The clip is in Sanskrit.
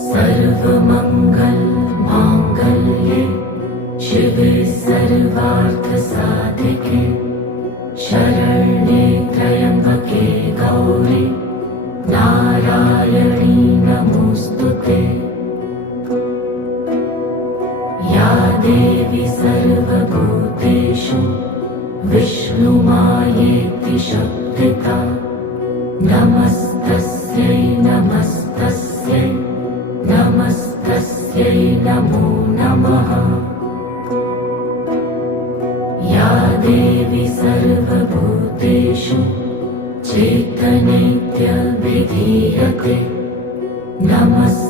सर्वमंगल मांगल्ये शिवे सर्वार्थसाधिके शरण्ये त्र्यंबके गौरी नारायणी नमोस्तुते। या देवी सर्वभूतेषु विष्णुमायेति शक्तिता नमस्तस्यै नमस्तस्यै नमस्तस्यै नमो नमः। या देवी सर्वभूतेषु चैतन्येत्यभिधीयते नमस्तस्यै